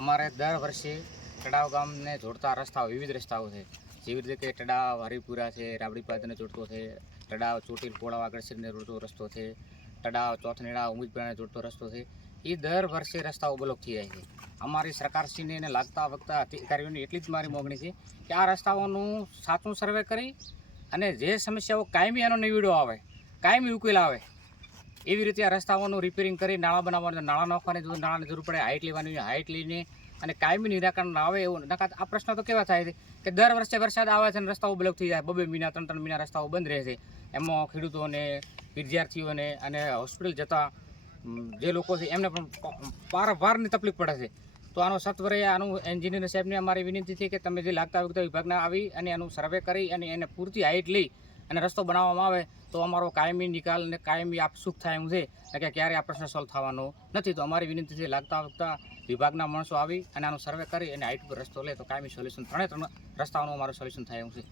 અમારે દર વર્ષે તળાવ ગામને જોડતા રસ્તાઓ વિવિધ રસ્તાઓ છે, જેવી રીતે કે તળાવ હરિપુરા છે, રાબડી પાદરને જોડતો છે, તળાવ ચોટીલ પોળા આગળસીને જોડતો રસ્તો છે, તળાવ ચોથનેડા ઉમેદપુરાને જોડતો રસ્તો છે. એ દર વર્ષે રસ્તાઓ બ્લોક થઈ જાય છે. અમારી સરકારશ્રીને એને લાગતા વખતા અધિકારીઓને એટલી જ મારી માગણી છે કે આ રસ્તાઓનું સાચું સર્વે કરી અને જે સમસ્યાઓ કાયમી એનો નિવેડો આવે, કાયમી ઉકેલ આવે, એવી રીતે આ રસ્તાઓનું રિપેરિંગ કરી નાળા બનાવવાનું, નાળા નાખવાની જો નાળાની જરૂર પડે હાઇટ લેવાની, હાઇટ લઈને અને કાયમી નિરાકરણ આવે એવું. નકાત આ પ્રશ્ન તો કેવા થાય છે કે દર વર્ષે વરસાદ આવે છે અને રસ્તાઓ બ્લોક થઈ જાય, 2-2 મહિના 3-3 મહિના રસ્તાઓ બંધ રહે છે. એમાં ખેડૂતોને, વિદ્યાર્થીઓને અને હોસ્પિટલ જતા જે લોકો છે એમને પણ પારની તકલીફ પડે છે. તો આનો સત્વરે આનું એન્જિનિયર સાહેબને અમારી વિનંતી છે કે તમે જે લાગતા વખતે વિભાગના આવી અને આનું સર્વે કરી અને એને પૂરતી હાઇટ લઈ અને રસ્તો બનાવવામાં આવે તો અમારો કાયમી નિકાલ અને કાયમી સુખ થાય એમ છે કે ક્યારે આ પ્રશ્ન સોલ્વ થવાનો નથી. તો અમારી વિનંતી છે લાગતા વખતા વિભાગના માણસો આવી અને આનું સર્વે કરી અને હાઇટ પર રસ્તો લે તો કાયમી સોલ્યુશન, ત્રણે રસ્તાઓનું અમારું સોલ્યુશન થાય એમ છે.